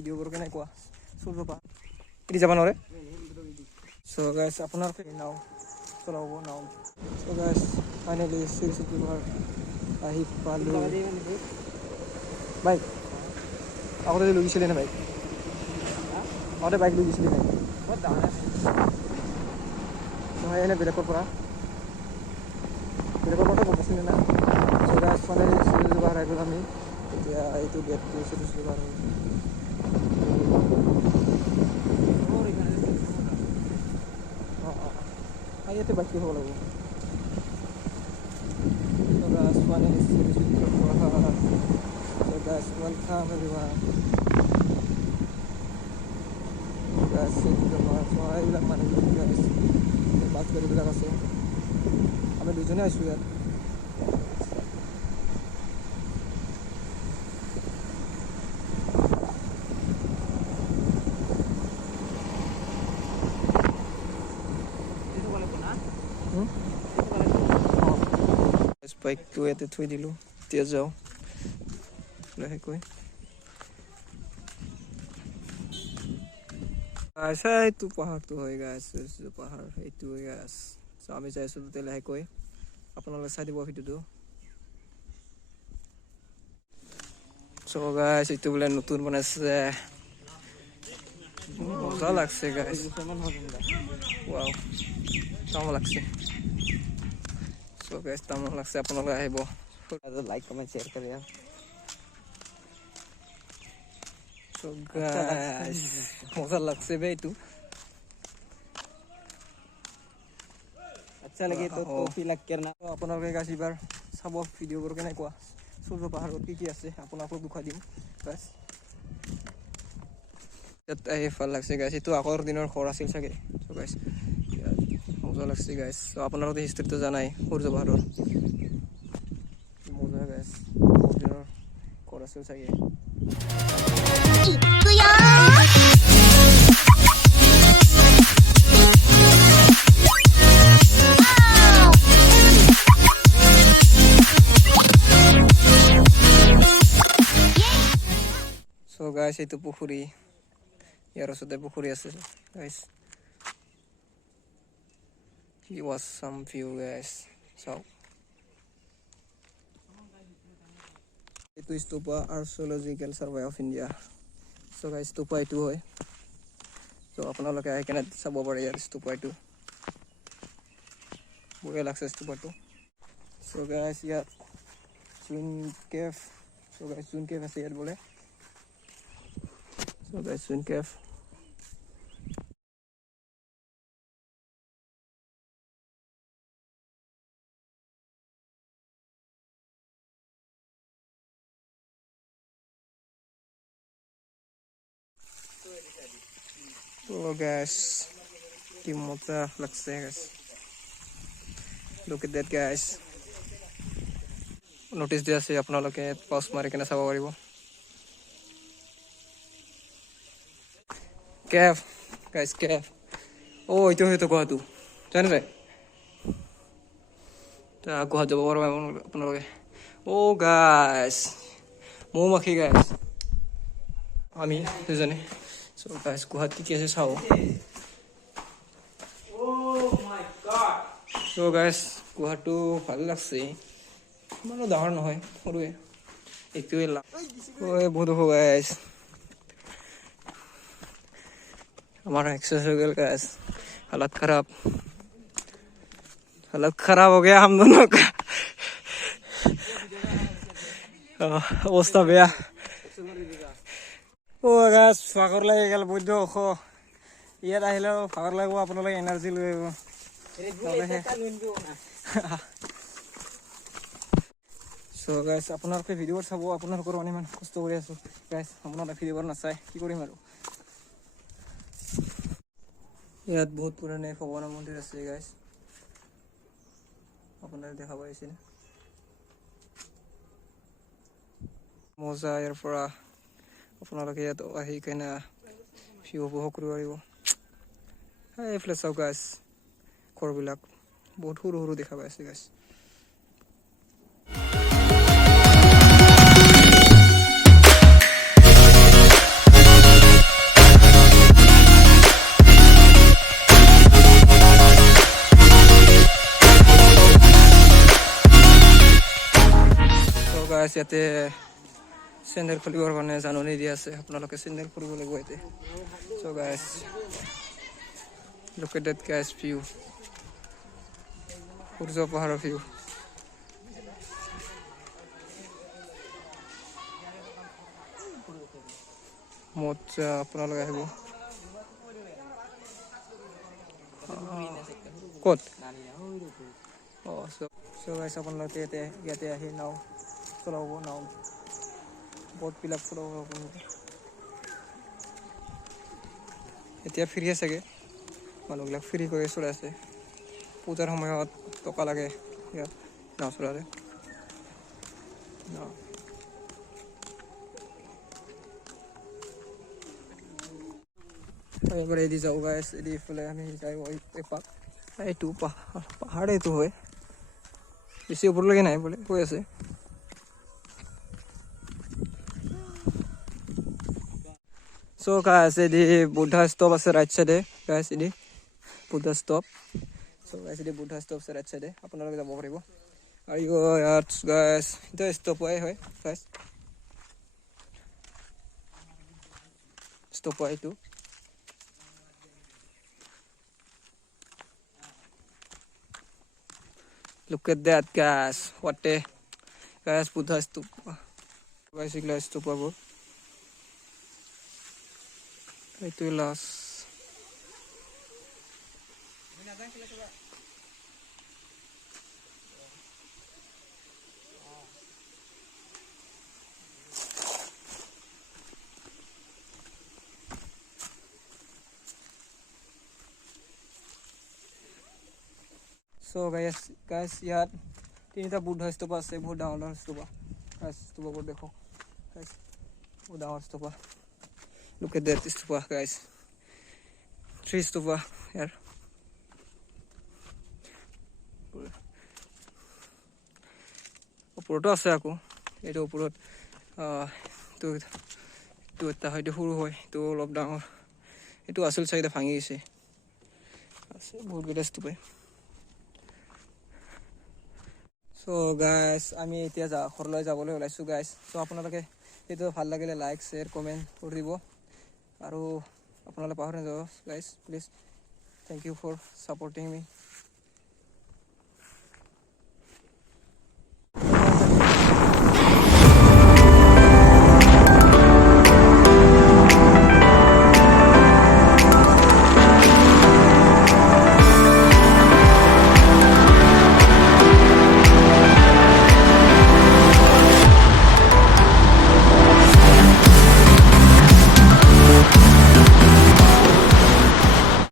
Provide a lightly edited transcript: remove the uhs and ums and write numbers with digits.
ভিডিঅ' কৰোঁ কেনেকুৱা সূৰ্য পাহাৰ এৰি যাব নোৱাৰে চ' গাইছ আপোনাৰ নাও চলাব নাও চ' গাইছ ফাইনেলি Surya Pahar আহি পালোঁ বাইক আগতে লৈ গৈছিলি নে বাইক আগতে বাইক লৈ গৈছিলি নাই নহয় এনে বেলেগৰ পৰা কৈছিলে না চ' গাইছ ফাইনেলি Surya Pahar আহি গ'লোঁ আমি এতিয়া এইটো গেটটো Surya Pahar ইয়াতে বাকী হ'ব লাগিব so guys finally Surya Pahar so guys welcome everyone guys Surya Pahar so এইবিলাক মানুহ guys বাছ গাড়ীবিলাক আছে আমি দুজনে আছোঁ ইয়াত বাইকটো ইয়াতে থৈ দিলোঁ এতিয়া যাওঁ লাহেকৈ এইটো পাহাৰটো হয় গাইছ Surya Pahar এইটো হয় গাইছ চ' আমি যাই আছোঁ তাতে লাহেকৈ আপোনালোকে চাই দিব ভিডিঅ'টো চ' গাইছ এইটো বোলে নতুন বনাইছে মজা লাগছে গাইছ ৱাও তামাম লাগছে so guys তামাম লাগছে আপোনালোকে আহিব লাইক কমেন্ট শেয়ার কৰি so guys মজা লাগছে বে এইটো আচ্ছা লাগে তো কফি লাগ কেনা আপোনালোকে গাইছ এবাৰ চাব ভিডিঅ'বোৰ কেনেকুৱা Surya Paharত কি আছে আপোনালোকক দুখা দিম বাস এটা এই ভাল লাগছে গাইছ এইটো আগৰ দিনৰ ঘৰ আছিল চাগে so guys মজা লাগছে গাইছ তো আপোনালোকে হিষ্ট্ৰীটো জানাই Surya Paharৰ মজা গাইছ আগৰ দিনৰ ঘৰ আছিল চাগে so guys এইটো পুখুৰী ইয়াৰ ওচৰতে পুখুৰী আছে guys it was some view guys so itu stupa archaeological survey of India so guys stupa itu hoy so আপোনালোকে আহি কেনে চাব পাৰে ইয়াৰ stupa itu বঢ়িয়া লাগছে stupa itu so guys ইয়াত Sun cave so guys Sun cave আছে ইয়াত বলে so guys Sun cave so guys কি মজা লাগছে guys look at that guys notice দিয়া আছে আপোনালোকে পজ মাৰি কেনে চাব পাৰিব cave guys cave এইটো হয়তো গুহাটো জানে নাই তা গুহা যাব পাৰিব আপোনালোকে guys মৌমাখি guys আমি দুজনে so guys গুহাত কি আছে চাও my god so guys গুহাটো ভাল লাগছে মানে ডাঙৰ নহয় সৰুৱে এইটোৱে বহুত guys हमारा एक्सेस हो गया guys हालत खराब हो गया हम दोनों का अवस्था बेया guys ফাগৰ লাগি গেল বৈদ্য ওখ ইয়াত আহিলে ফাগৰ লাগিব আপোনালোকে এনাৰ্জি লৈ আহিব so guys আপোনালোকে ভিডিঅ' চাব আপোনালোকৰ ইমান কষ্ট কৰি আছো guys আপোনালোকে ভিডিঅ' নাচাই কি কৰিম আৰু ইয়াত বহুত পুৰণি ভগৱানৰ মন্দিৰ আছে গাইস আপোনালোকে দেখা পাইছে মজা ইয়াৰ পৰা আপোনালোকে ইয়াত আহি কেনে ভিউ উপভোগ কৰিব পাৰিব এইফালে চাওক গাইস ঘৰবিলাক বহুত সৰু সৰু দেখা পাইছে গাইস গাইছ ইয়াতে চেণ্ডেল খুলিবৰ কাৰণে জাননী দি আছে আপোনালোকে চেণ্ডেল খুলিব লাগিব ইয়াতে চ' গাইছ look at that guys view Surya Pahar view মজা আপোনালোকে আহিব ক'ত অঁ চ' গাইছ আপোনালোকে ইয়াতে আহি নাও চলাব নাও ব'টবিলাক চলাব আপোনালোকে এতিয়া ফ্ৰী চাগে মানুহবিলাক ফ্ৰী কৰি চলাই আছে পূজাৰ সময়ত টকা লাগে ইয়াত নাও চলালে এবাৰ এদি যাওঁ গাইছ এদি ইফালে আমি যাই এপাক এইটো পাহাৰ এইটো হয় বেছি ওপৰলৈকে নাই বোলে কৈ আছে চ' গাইছ এদি বুদ্ধা ষ্টপ আছে ৰাইট চাইডে গাইছ এদি বুদ্ধা ষ্টপ চ' গাইছ এদি বুদ্ধা ষ্টপ আছে ৰাইট চাইডে আপোনালোকে যাব পাৰিব আৰু ইয়াত গাইছ এইটো ষ্টপ হয় গাইছ ষ্টপ হয় এইটো look at that guys what a guys Buddha stupa guys igla stupa bo itu las so guys ইয়াত তিনিটা বুদ্ধা স্তূপা আছে বহুত ডাঙৰ স্তূপা গাইছ স্তূপাবোৰ দেখো গাইছ বহুত ডাঙৰ stupa look at that stupa guys 3 স্তূপা here ওপৰতো আছে আকৌ এইটো ওপৰত তো এটা হয়তো সৰু হয় তো অলপ ডাঙৰ এইটো আছিল চাইডে ভাঙি গৈছে আছে বহুত কেইটা স্তূপা চ' গাইছ আমি এতিয়া ঘৰলৈ যাবলৈ ওলাইছোঁ গাইছ চ' আপোনালোকে এইটো ভাল লাগিলে লাইক শ্বেয়াৰ কমেণ্ট কৰি দিব আৰু আপোনালোকে পাহৰি নাযাব গাইছ please thank you for supporting me